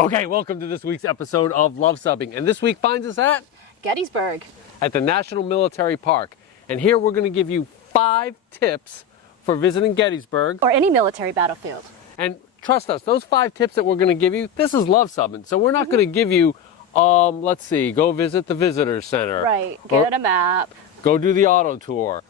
Okay, welcome to this week's episode of Luv Subbing. And this week finds us at Gettysburg. At the National Military Park. And here we're going to give you 5 tips for visiting Gettysburg. Or any military battlefield. And trust us, those 5 tips that we're going to give you, this is Luv Subbing. So we're not going to give you, let's see, go visit the visitor center. Right, get a map. Go do the auto tour.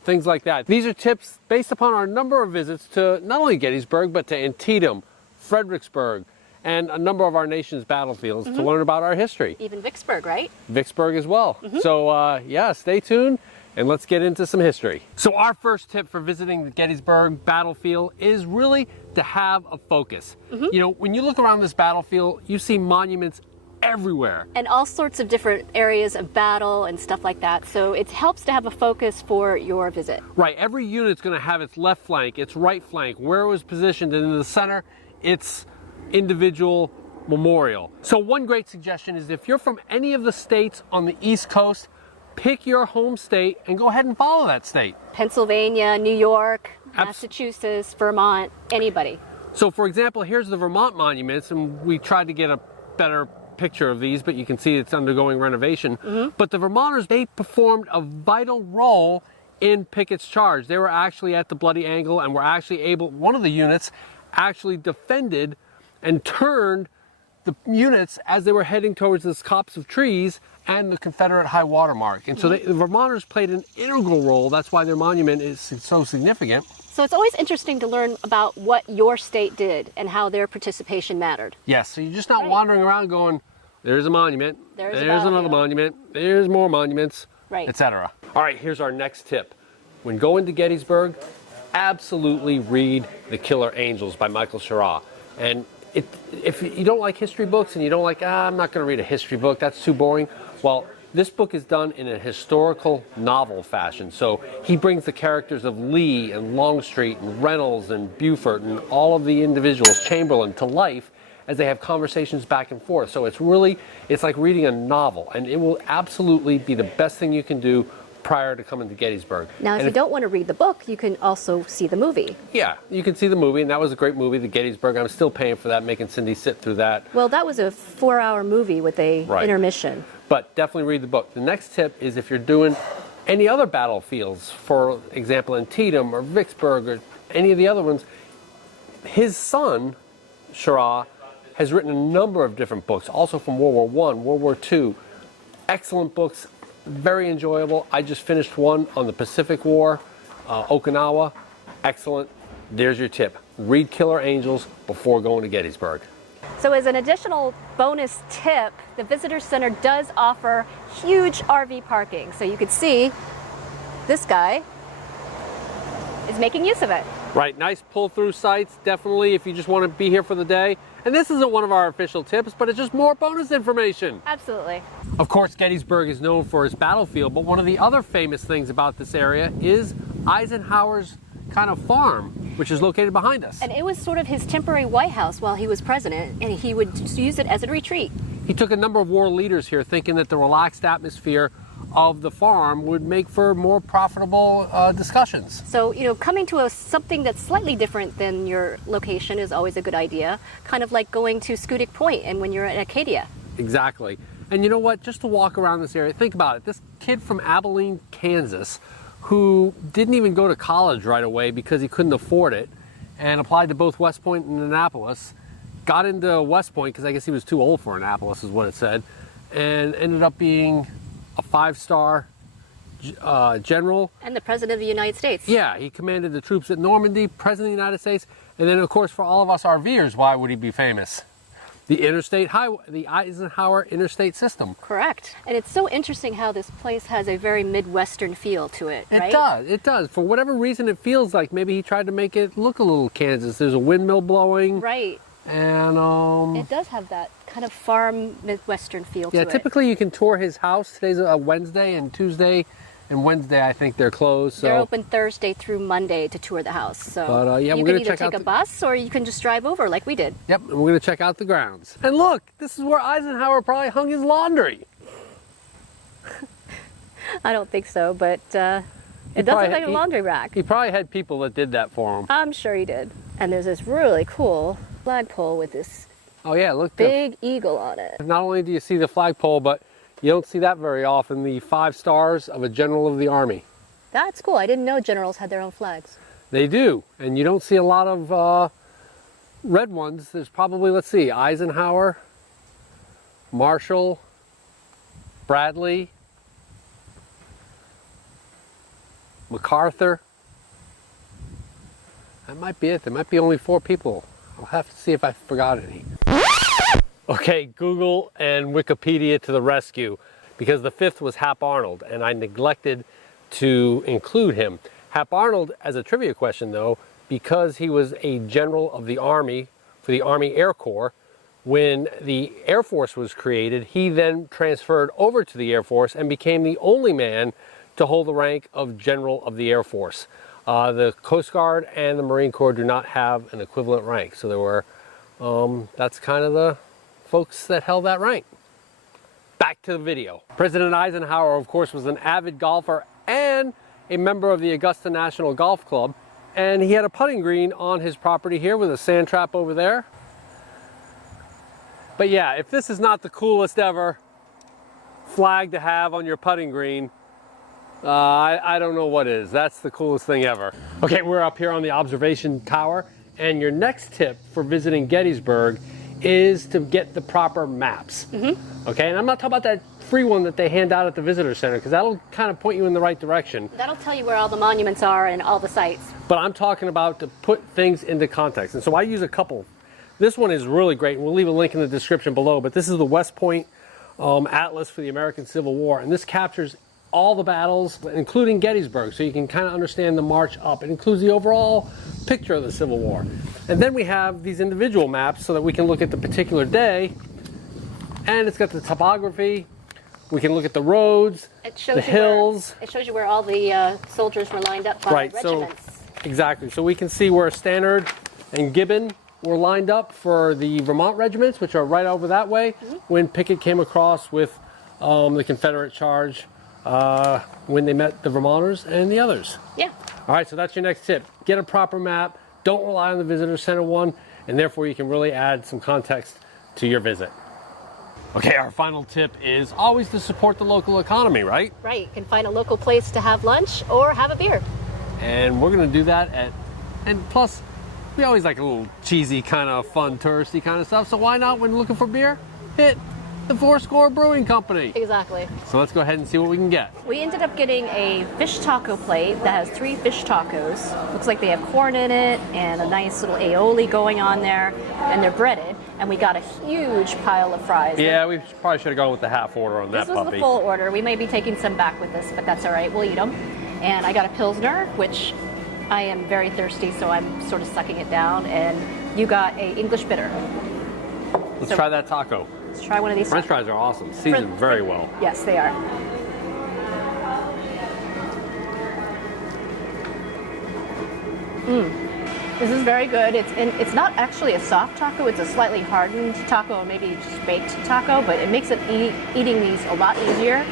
Things like that. These are tips based upon our number of visits to not only Gettysburg, but to Antietam, Fredericksburg, and a number of our nation's battlefields to learn about our history. Even Vicksburg, right? Vicksburg as well. So yeah, stay tuned and let's get into some history. So our first tip for visiting the Gettysburg battlefield is really to have a focus. You know, when you look around this battlefield, you see monuments everywhere. And all sorts of different areas of battle and stuff like that. So it helps to have a focus for your visit. Right, every unit's gonna have its left flank, its right flank, where it was positioned, and in the center, its individual memorial. So one great suggestion is if you're from any of the states on the East Coast, pick your home state and go ahead and follow that state. Pennsylvania, New York, Massachusetts, Vermont, anybody. So for example, here's the Vermont monuments, and we tried to get a better picture of these, but you can see it's undergoing renovation. But the Vermonters, they performed a vital role in Pickett's charge. They were actually at the Bloody Angle and were actually able, one of the units actually defended and turned the units as they were heading towards this copse of trees and the Confederate high water mark. And so the Vermonters played an integral role. That's why their monument is so significant. So it's always interesting to learn about what your state did and how their participation mattered. Yes, so you're just not wandering around going, there's a monument, there's another monument, there's more monuments, etc. All right, here's our next tip. When going to Gettysburg, absolutely read The Killer Angels by Michael Schirra. And if you don't like history books and you don't like, I'm not going to read a history book, that's too boring. Well, this book is done in a historical novel fashion. So he brings the characters of Lee and Longstreet and Reynolds and Buford and all of the individuals, Chamberlain, to life as they have conversations back and forth. So it's like reading a novel, and it will absolutely be the best thing you can do prior to coming to Gettysburg. Now, if you don't want to read the book, you can also see the movie. Yeah, you can see the movie, and that was a great movie, the Gettysburg. I'm still paying for that, making Cindy sit through that. Well, that was a 4-hour movie with a intermission. But definitely read the book. The next tip is if you're doing any other battlefields, for example, Antietam or Vicksburg or any of the other ones, his son, Schirra, has written a number of different books, also from World War I, World War II. Excellent books. Very enjoyable. I just finished one on the Pacific War, Okinawa. Excellent. There's your tip. Read Killer Angels before going to Gettysburg. So as an additional bonus tip, the Visitor Center does offer huge RV parking. So you could see this guy is making use of it. Right, nice pull-through sites, definitely, if you just want to be here for the day. And this isn't one of our official tips, but it's just more bonus information. Absolutely. Of course, Gettysburg is known for its battlefield, but one of the other famous things about this area is Eisenhower's kind of farm, which is located behind us. And it was sort of his temporary White House while he was president, and he would use it as a retreat. He took a number of war leaders here, thinking that the relaxed atmosphere of the farm would make for more profitable discussions. So, you know, coming to something that's slightly different than your location is always a good idea. Kind of like going to Schoodic Point and when you're in Acadia. Exactly. And you know what? Just to walk around this area, think about it. This kid from Abilene, Kansas, who didn't even go to college right away because he couldn't afford it, and applied to both West Point and Annapolis, got into West Point because I guess he was too old for Annapolis is what it said, and ended up being a 5-star general. And the President of the United States. Yeah, he commanded the troops at Normandy, President of the United States, and then of course for all of us RVers, why would he be famous? The interstate highway, the Eisenhower interstate system. Correct. And it's so interesting how this place has a very Midwestern feel to it, right? It does, it does. For whatever reason, it feels like maybe he tried to make it look a little Kansas. There's a windmill blowing. Right. And it does have that kind of farm Midwestern feel to it. Yeah, typically you can tour his house. Today's a Wednesday, and Tuesday and Wednesday I think they're closed. So. They're open Thursday through Monday to tour the house. So but, yeah, you can either take a bus or you can just drive over like we did. Yep, and we're going to check out the grounds. And look, this is where Eisenhower probably hung his laundry. I don't think so, but it does look like a laundry rack. He probably had people that did that for him. I'm sure he did. And there's this really cool flagpole with this Oh yeah, look. Big eagle on it. Not only do you see the flagpole, but you don't see that very often, the 5 stars of a general of the Army. That's cool. I didn't know generals had their own flags. They do, and you don't see a lot of red ones. There's probably, let's see, Eisenhower, Marshall, Bradley, MacArthur. That might be it. There might be only 4 people. I'll have to see if I forgot any. Okay, Google and Wikipedia to the rescue, because the 5th was Hap Arnold, and I neglected to include him. Hap Arnold, as a trivia question though, because he was a general of the Army for the Army Air Corps, when the Air Force was created, he then transferred over to the Air Force and became the only man to hold the rank of General of the Air Force. The Coast Guard and the Marine Corps do not have an equivalent rank, so there were, that's kind of the folks that held that rank. Back to the video. President Eisenhower, of course, was an avid golfer and a member of the Augusta National Golf Club, and he had a putting green on his property here with a sand trap over there. But yeah, if this is not the coolest ever flag to have on your putting green, I don't know what is. That's the coolest thing ever. Okay, we're up here on the observation tower, and your next tip for visiting Gettysburg is to get the proper maps. Okay, and I'm not talking about that free one that they hand out at the visitor center, because that'll kind of point you in the right direction. That'll tell you where all the monuments are and all the sites. But I'm talking about to put things into context, and so I use a couple. This one is really great, and we'll leave a link in the description below, but this is the West Point Atlas for the American Civil War, and this captures all the battles, including Gettysburg, so you can kind of understand the march up. It includes the overall picture of the Civil War. And then we have these individual maps so that we can look at the particular day, and it's got the topography. We can look at the roads, the hills. It shows you where all the soldiers were lined up by regiments. So, exactly. So we can see where Stannard and Gibbon were lined up for the Vermont regiments, which are right over that way, when Pickett came across with the Confederate charge when they met the Vermonters and the others. Yeah. All right, so that's your next tip. Get a proper map. Don't rely on the visitor center one, and therefore you can really add some context to your visit. Okay, our final tip is always to support the local economy, right? Right. You can find a local place to have lunch or have a beer. And we're going to do that and plus, we always like a little cheesy kind of fun touristy kind of stuff, so why not, when looking for beer, hit the Fourscore Brewing Company. Exactly. So let's go ahead and see what we can get. We ended up getting a fish taco plate that has 3 fish tacos. Looks like they have corn in it and a nice little aioli going on there, and they're breaded. And we got a huge pile of fries. Yeah, we probably should have gone with the half order on that puppy. This was the full order. We may be taking some back with us, but that's all right. We'll eat them. And I got a Pilsner, which I am very thirsty, so I'm sort of sucking it down. And you got a English bitter. Let's try that taco. Let's try one of these. French fries are awesome. Seasoned very well. Yes, they are. This is very good. It's not actually a soft taco. It's a slightly hardened taco, or maybe just baked taco, but it makes it eating these a lot easier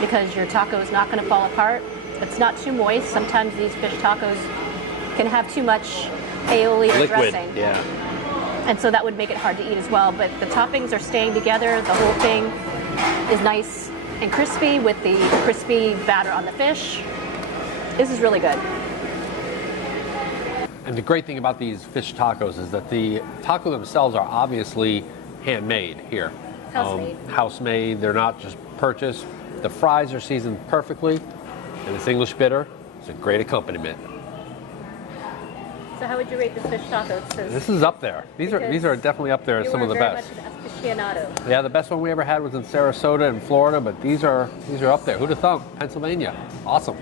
because your taco is not going to fall apart. It's not too moist. Sometimes these fish tacos can have too much aioli or liquid dressing. Yeah. And so that would make it hard to eat as well. But the toppings are staying together. The whole thing is nice and crispy with the crispy batter on the fish. This is really good. And the great thing about these fish tacos is that the taco themselves are obviously handmade here. House-made. House-made. They're not just purchased. The fries are seasoned perfectly. And this English bitter is a great accompaniment. So how would you rate this fish taco? This is up there. These are definitely up there as some of the best. Aficionado. Yeah, the best one we ever had was in Sarasota in Florida, but these are up there. Who'd have thunk? Pennsylvania. Awesome.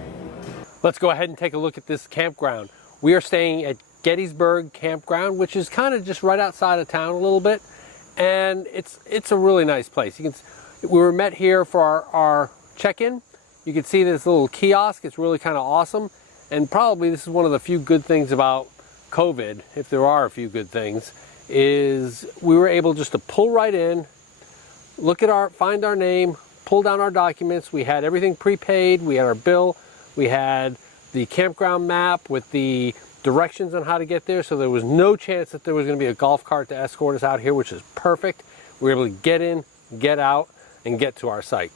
Let's go ahead and take a look at this campground. We are staying at Gettysburg Campground, which is kind of just right outside of town a little bit, and it's a really nice place. We were met here for our check-in. You can see this little kiosk. It's really kind of awesome, and probably this is one of the few good things about COVID, if there are a few good things, is we were able just to pull right in, find our name, pull down our documents. We had everything prepaid. We had our bill. We had the campground map with the directions on how to get there, so there was no chance that there was going to be a golf cart to escort us out here, which is perfect. We were able to get in, get out, and get to our site.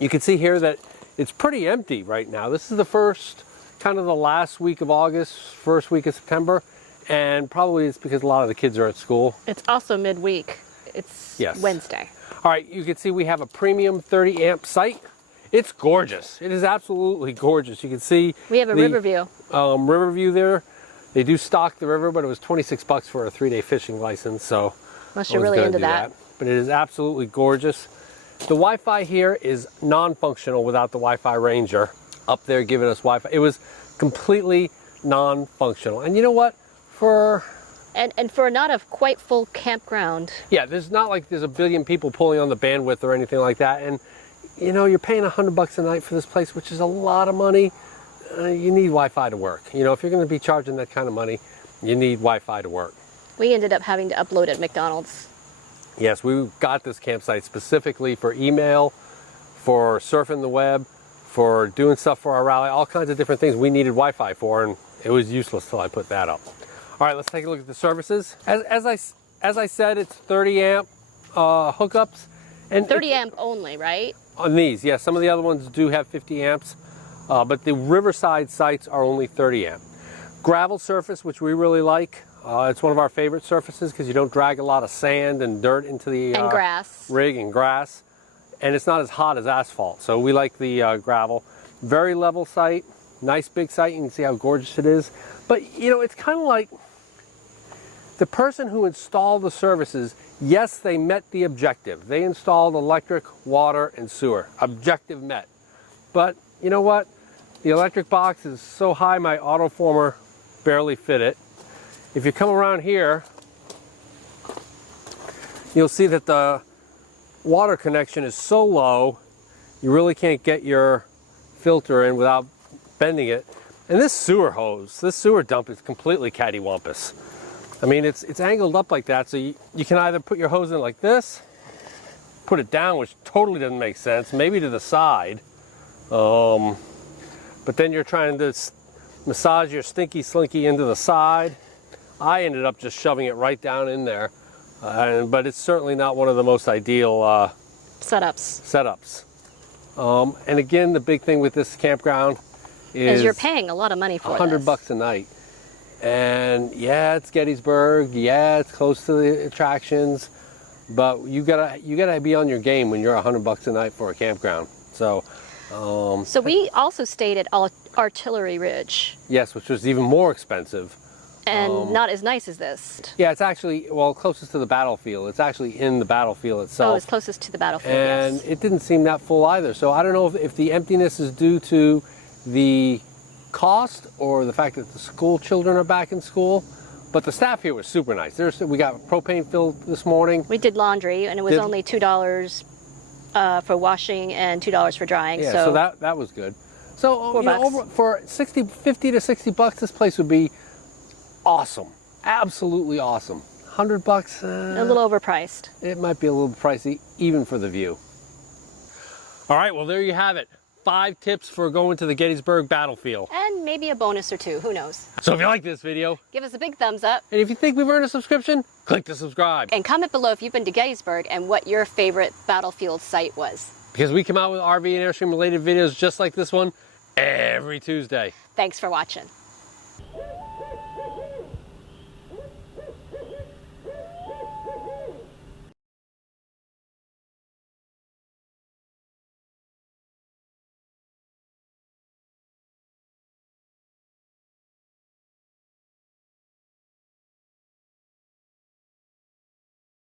You can see here that it's pretty empty right now. This is the first, kind of the last week of August, first week of September, and probably it's because a lot of the kids are at school. It's also midweek. It's Wednesday. All right, you can see we have a premium 30 amp site. It's gorgeous. It is absolutely gorgeous. You can see we have a river view. River view there. They do stock the river, but it was 26 bucks for a 3-day fishing license, so unless you're really into that. But it is absolutely gorgeous. The Wi-Fi here is non-functional without the Wi-Fi Ranger up there giving us Wi-Fi. It was completely non-functional. And you know what? And for not a quite full campground. Yeah, there's not like there's a billion people pulling on the bandwidth or anything like that. And you know, you're paying $100 a night for this place, which is a lot of money. You need Wi-Fi to work. You know, if you're going to be charging that kind of money, you need Wi-Fi to work. We ended up having to upload at McDonald's. Yes, we got this campsite specifically for email, for surfing the web, for doing stuff for our rally, all kinds of different things we needed Wi-Fi for, and it was useless till I put that up. All right, let's take a look at the services. As I said, it's 30 amp hookups. And 30 amp only, right? On these, yes. Some of the other ones do have 50 amps, but the Riverside sites are only 30 amp. Gravel surface, which we really like. It's one of our favorite surfaces because you don't drag a lot of sand and dirt into the rig and grass. And it's not as hot as asphalt, so we like the gravel. Very level site, nice big site. You can see how gorgeous it is. But, you know, it's kind of like the person who installed the services, yes, they met the objective. They installed electric, water, and sewer. Objective met. But you know what? The electric box is so high my autoformer barely fit it. If you come around here, you'll see that the water connection is so low, you really can't get your filter in without bending it. And this sewer hose, this sewer dump is completely cattywampus. I mean, it's angled up like that, so you can either put your hose in like this, put it down, which totally doesn't make sense, maybe to the side, but then you're trying to massage your stinky slinky into the side. I ended up just shoving it right down in there, but it's certainly not one of the most ideal setups. And again, the big thing with this campground is you're paying a lot of money for $100 a night. And yeah, it's Gettysburg. Yeah, it's close to the attractions, but you gotta be on your game when you're $100 a night for a campground. So, so we also stayed at Artillery Ridge. Yes, which was even more expensive. And not as nice as this. Yeah, it's actually, well, closest to the battlefield. It's actually in the battlefield itself. Oh, it's closest to the battlefield, and yes. It didn't seem that full either. So I don't know if the emptiness is due to the cost or the fact that the school children are back in school, but the staff here was super nice. We got propane filled this morning. We did laundry, and it was only $2 for washing and $2 for drying. Yeah, so that was good. So you know, for 50 to 60 bucks, this place would be awesome, absolutely awesome. $100, a little overpriced. It might be a little pricey, even for the view. All right, well there you have it. 5 tips for going to the Gettysburg battlefield. And maybe a bonus or 2, who knows. So if you like this video, give us a big thumbs up. And if you think we've earned a subscription, click the subscribe. And comment below if you've been to Gettysburg and what your favorite battlefield site was. Because we come out with RV and Airstream related videos just like this one every Tuesday. Thanks for watching.